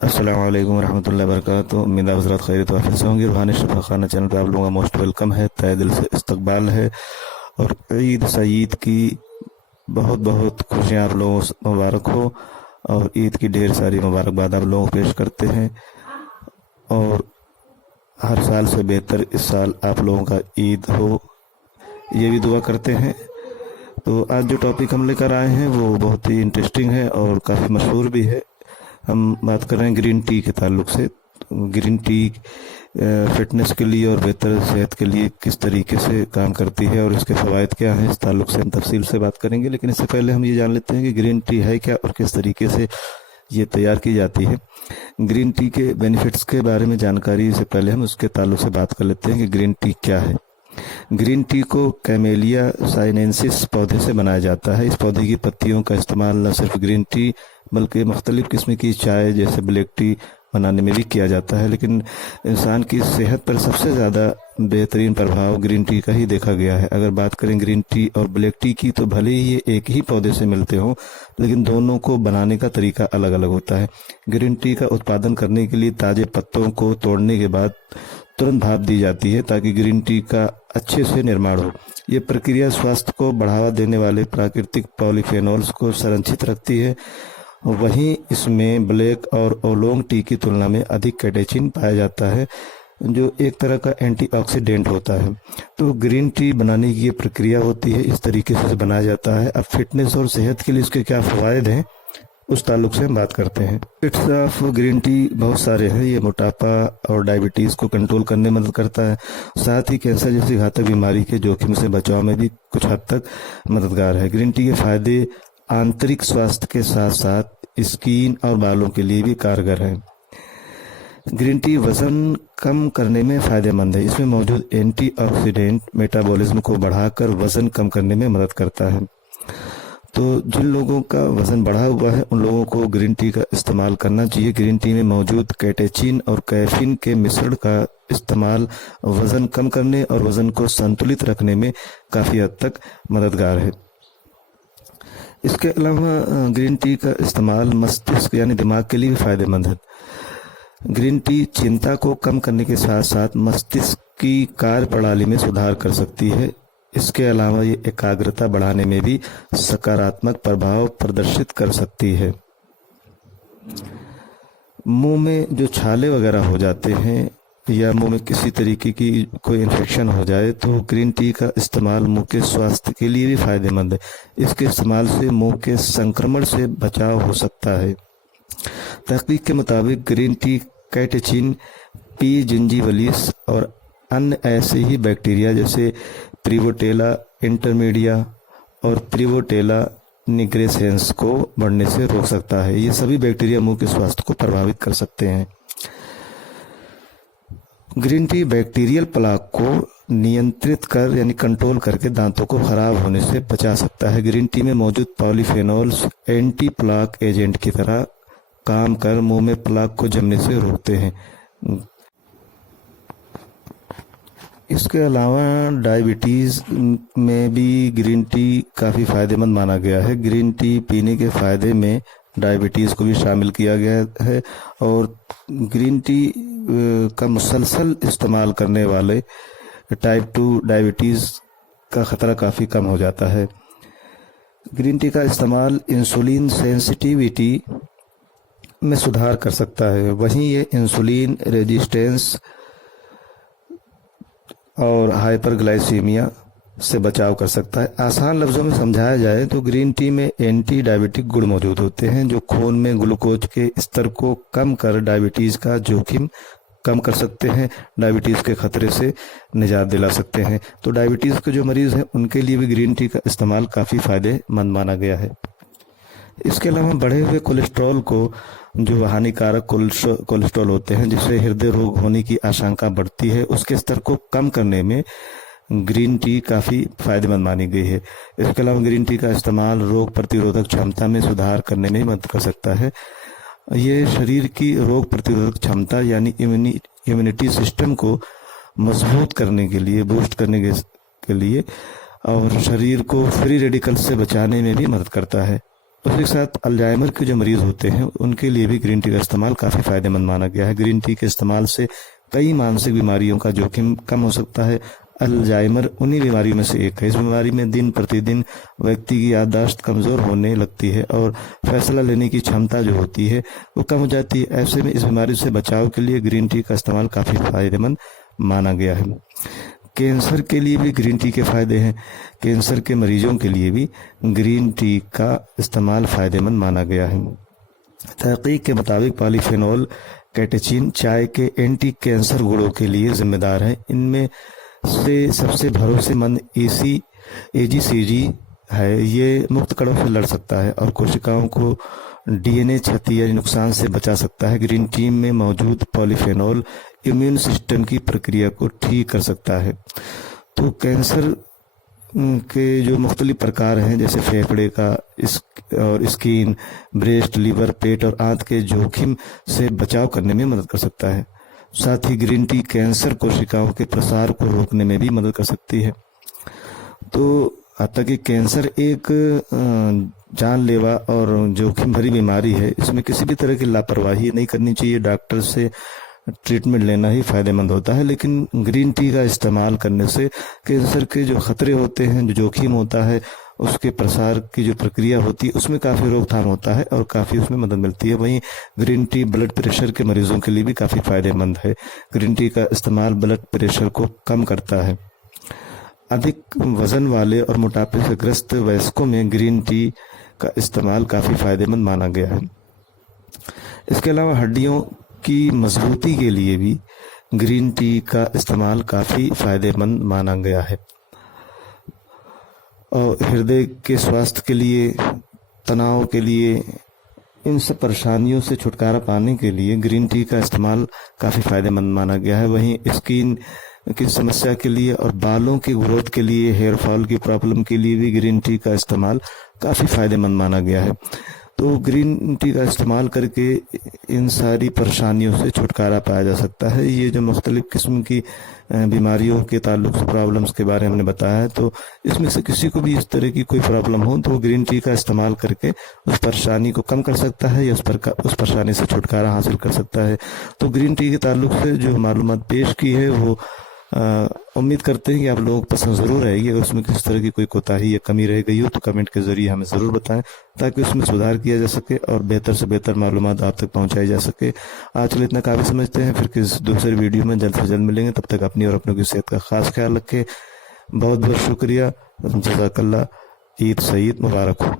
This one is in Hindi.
अस्सलाम वालेकुम रहमतुल्लाहि वबरकातुहू। उम्मीद है हज़रत खैरियत वाफियत से होंगे। रूहानी शफ़ा खाना चैनल पे आप लोगों का मोस्ट वेलकम है, तहे दिल से इस्तकबाल है। और ईद सईद की बहुत बहुत खुशियाँ आप लोगों को मुबारक हो, और ईद की ढेर सारी मुबारकबाद आप लोगों को पेश करते हैं। और हर साल से बेहतर इस साल आप लोगों का ईद हो, ये भी दुआ करते हैं। तो आज जो टॉपिक हम लेकर आए हैं वो बहुत ही इंटरेस्टिंग है और काफ़ी मशहूर भी है। हम बात कर रहे हैं ग्रीन टी के ताल्लुक से। ग्रीन टी फिटनेस के लिए और बेहतर सेहत के लिए किस तरीके से काम करती है और इसके फ़वाइद क्या हैं, इस ताल्लुक से हम तफसील से बात करेंगे। लेकिन इससे पहले हम ये जान लेते हैं कि ग्रीन टी है क्या और किस तरीके से ये तैयार की जाती है। ग्रीन टी के बेनिफिट्स के बारे में जानकारी से पहले हम उसके ताल्लुक से बात कर लेते हैं कि ग्रीन टी क्या है। ग्रीन टी को कैमेलिया साइनेंसिस पौधे से बनाया जाता है। इस पौधे की पत्तियों का इस्तेमाल न सिर्फ ग्रीन टी बल्कि मुख्तलिफ़ किस्म की चाय जैसे ब्लैक टी बनाने में भी किया जाता है। लेकिन इंसान की सेहत पर सबसे ज़्यादा बेहतरीन प्रभाव ग्रीन टी का ही देखा गया है। अगर बात करें ग्रीन टी और ब्लैक टी की, तो भले ही ये एक ही पौधे से मिलते हों, लेकिन दोनों को बनाने का तरीका अलग अलग होता है। ग्रीन टी का उत्पादन करने के लिए ताज़े पत्तों को तोड़ने के बाद तुरंत भाप दी जाती है ताकि ग्रीन टी का अच्छे से निर्माण हो। ये प्रक्रिया स्वास्थ्य को बढ़ावा देने वाले प्राकृतिक पॉलीफेनॉल्स को संरक्षित रखती है। वहीं इसमें ब्लैक और ओलोंग टी की तुलना में अधिक कैटेचिन पाया जाता है, जो एक तरह का एंटीऑक्सीडेंट होता है। तो ग्रीन टी बनाने की ये प्रक्रिया होती है, इस तरीके से बनाया जाता है। अब फिटनेस और सेहत के लिए इसके क्या फ़वाइद हैं, उस ताल्लुक से हम बात करते हैं। इट्स ऑफ ग्रीन टी बहुत सारे हैं। ये मोटापा और डायबिटीज़ को कंट्रोल करने में मदद करता है। साथ ही कैंसर जैसी घातक बीमारी के जोखिम से बचाव में भी कुछ हद तक मददगार है। ग्रीन टी के फायदे आंतरिक स्वास्थ्य के साथ साथ स्किन और बालों के लिए भी कारगर है। ग्रीन टी वज़न कम करने में फ़ायदेमंद है। इसमें मौजूद एंटीऑक्सीडेंट मेटाबॉलिज्म को बढ़ाकर वज़न कम करने में मदद करता है। तो जिन लोगों का वज़न बढ़ा हुआ है उन लोगों को ग्रीन टी का इस्तेमाल करना चाहिए। ग्रीन टी में मौजूद कैटेचिन और कैफीन के मिश्रण का इस्तेमाल वज़न कम करने और वज़न को संतुलित रखने में काफ़ी हद तक मददगार है। इसके अलावा ग्रीन टी का इस्तेमाल मस्तिष्क यानी दिमाग के लिए भी फ़ायदेमंद है। ग्रीन टी चिंता को कम करने के साथ साथ मस्तिष्क की कार्यप्रणाली में सुधार कर सकती है। इसके अलावा ये एकाग्रता बढ़ाने में भी सकारात्मक प्रभाव प्रदर्शित कर सकती है। मुंह में जो छाले वगैरह हो जाते हैं या मुंह में किसी तरीके की कोई इन्फेक्शन हो जाए, तो ग्रीन टी का इस्तेमाल मुंह के स्वास्थ्य के लिए भी फ़ायदेमंद है। इसके इस्तेमाल से मुंह के संक्रमण से बचाव हो सकता है। तहकीक के मुताबिक ग्रीन टी कैटेचिन, पी जिंजीवलिस और अन्य ऐसे ही बैक्टीरिया जैसे प्रिवोटेला इंटरमीडिया और प्रिवोटेला निग्रेसेंस को बढ़ने से रोक सकता है। ये सभी बैक्टीरिया मुंह के स्वास्थ्य को प्रभावित कर सकते हैं। ग्रीन टी बैक्टीरियल प्लाक को नियंत्रित कर यानी कंट्रोल करके दांतों को खराब होने से बचा सकता है। ग्रीन टी में मौजूद पॉलीफेनॉल्स एंटी प्लाक एजेंट की तरह काम कर मुंह में प्लाक को जमने से रोकते हैं। इसके अलावा डायबिटीज़ में भी ग्रीन टी काफ़ी फ़ायदेमंद माना गया है। ग्रीन टी पीने के फ़ायदे में डायबिटीज़ को भी शामिल किया गया है, और ग्रीन टी का मुसलसल इस्तेमाल करने वाले टाइप 2 डायबिटीज़ का ख़तरा काफ़ी कम हो जाता है। ग्रीन टी का इस्तेमाल इंसुलिन सेंसिटिविटी में सुधार कर सकता है। वहीं ये इंसुलिन रेजिस्टेंस और हाइपरग्लाइसीमिया से बचाव कर सकता है। आसान लफ्ज़ों में समझाया जाए तो ग्रीन टी में एंटी डायबिटिक गुण मौजूद होते हैं जो खून में ग्लूकोज के स्तर को कम कर डायबिटीज़ का जोखिम कम कर सकते हैं, डायबिटीज़ के ख़तरे से निजात दिला सकते हैं। तो डायबिटीज़ के जो मरीज़ हैं उनके लिए भी ग्रीन टी का इस्तेमाल काफ़ी फ़ायदेमंद माना गया है। इसके अलावा बढ़े हुए कोलेस्ट्रॉल को, जो हानिकारक कोलेस्ट्रॉल होते हैं जिससे हृदय रोग होने की आशंका बढ़ती है, उसके स्तर को कम करने में ग्रीन टी काफ़ी फ़ायदेमंद मानी गई है। इसके अलावा ग्रीन टी का इस्तेमाल रोग प्रतिरोधक क्षमता में सुधार करने में मदद कर सकता है। ये शरीर की रोग प्रतिरोधक क्षमता यानी इम्यूनिटी सिस्टम को मजबूत करने के लिए, बूस्ट करने के लिए और शरीर को फ्री रेडिकल से बचाने में भी मदद करता है। उसी के साथ अल्जाइमर के जो मरीज होते हैं उनके लिए भी ग्रीन टी का इस्तेमाल काफ़ी फायदेमंद माना गया है। ग्रीन टी के इस्तेमाल से कई मानसिक बीमारियों का जोखिम कम हो सकता है। अल्जाइमर उन्हीं बीमारियों में से एक है। इस बीमारी में दिन प्रतिदिन व्यक्ति की याददाश्त कमज़ोर होने लगती है और फैसला लेने की क्षमता जो होती है वो कम हो जाती है। ऐसे में इस बीमारी से बचाव के लिए ग्रीन टी का इस्तेमाल काफ़ी फायदेमंद माना गया है। कैंसर के लिए भी ग्रीन टी के फ़ायदे हैं। कैंसर के मरीजों के लिए भी ग्रीन टी का इस्तेमाल फ़ायदेमंद माना गया है। तहकीक के मुताबिक पॉलीफेनॉल कैटेचिन चाय के एंटी कैंसर गुणों के लिए जिम्मेदार है। इनमें से सबसे भरोसेमंद AGCG है। ये मुक्त कणों से लड़ सकता है और कोशिकाओं को DNA क्षति या नुकसान से बचा सकता है। ग्रीन टी में मौजूद पॉलीफेनॉल इम्यून सिस्टम की प्रक्रिया को ठीक कर सकता है। तो कैंसर के जो मुख्तलिफ प्रकार हैं जैसे फेफड़े का और स्किन, ब्रेस्ट, लीवर, पेट और आंत के जोखिम से बचाव करने में मदद कर सकता है। साथ ही ग्रीन टी कैंसर कोशिकाओं के प्रसार को रोकने में भी मदद कर सकती है। तो हालांकि कैंसर एक जानलेवा और जोखिम भरी बीमारी है। इसमें किसी भी तरह की लापरवाही नहीं करनी चाहिए। डॉक्टर से ट्रीटमेंट लेना ही फायदेमंद होता है। लेकिन ग्रीन टी का इस्तेमाल करने से कैंसर के जो खतरे होते हैं, जो जोखिम होता है, उसके प्रसार की जो प्रक्रिया होती है उसमें काफ़ी रोकथाम होता है और काफ़ी उसमें मदद मिलती है। वहीं ग्रीन टी ब्लड प्रेशर के मरीजों के लिए भी काफ़ी फायदेमंद है। ग्रीन टी का इस्तेमाल ब्लड प्रेशर को कम करता है। अधिक वजन वाले और मोटापे से ग्रस्त वयस्कों में ग्रीन टी का इस्तेमाल काफ़ी फायदेमंद माना गया है। इसके अलावा हड्डियों की मजबूती के लिए भी ग्रीन टी का इस्तेमाल काफ़ी फायदेमंद माना गया है। और हृदय के स्वास्थ्य के लिए, तनाव के लिए, इन सब परेशानियों से छुटकारा पाने के लिए ग्रीन टी का इस्तेमाल काफ़ी फायदेमंद माना गया है। वहीं स्किन की समस्या के लिए और बालों की ग्रोथ के लिए, हेयर फॉल की प्रॉब्लम के लिए भी ग्रीन टी का इस्तेमाल काफ़ी फायदेमंद माना गया है। तो ग्रीन टी का इस्तेमाल करके इन सारी परेशानियों से छुटकारा पाया जा सकता है। ये जो मुख्तलिफ़ किस्म की बीमारियों के ताल्लुक से प्रॉब्लम्स के बारे में हमने बताया है, तो इसमें से किसी को भी इस तरह की कोई प्रॉब्लम हो तो ग्रीन टी का इस्तेमाल करके उस परेशानी को कम कर सकता है या उस परेशानी से छुटकारा हासिल कर सकता है। तो ग्रीन टी के ताल्लुक से जो मालूमात पेश की है वो उम्मीद करते हैं कि आप लोगों को पसंद ज़रूर आएगी। अगर उसमें किसी तरह की कोई कोताही या कमी रह गई हो तो कमेंट के ज़रिए हमें ज़रूर बताएं ताकि उसमें सुधार किया जा सके और बेहतर से बेहतर मालूमात आप तक पहुंचाई जा सके। आज के लिए इतना काफ़ी समझते हैं। फिर किस दूसरे वीडियो में जल्द से जल्द मिलेंगे। तब तक अपनी और अपनों की सेहत का खास ख्याल रखें। बहुत बहुत शुक्रिया। जज़ाकल्लाह। ईद सईद मुबारक हो।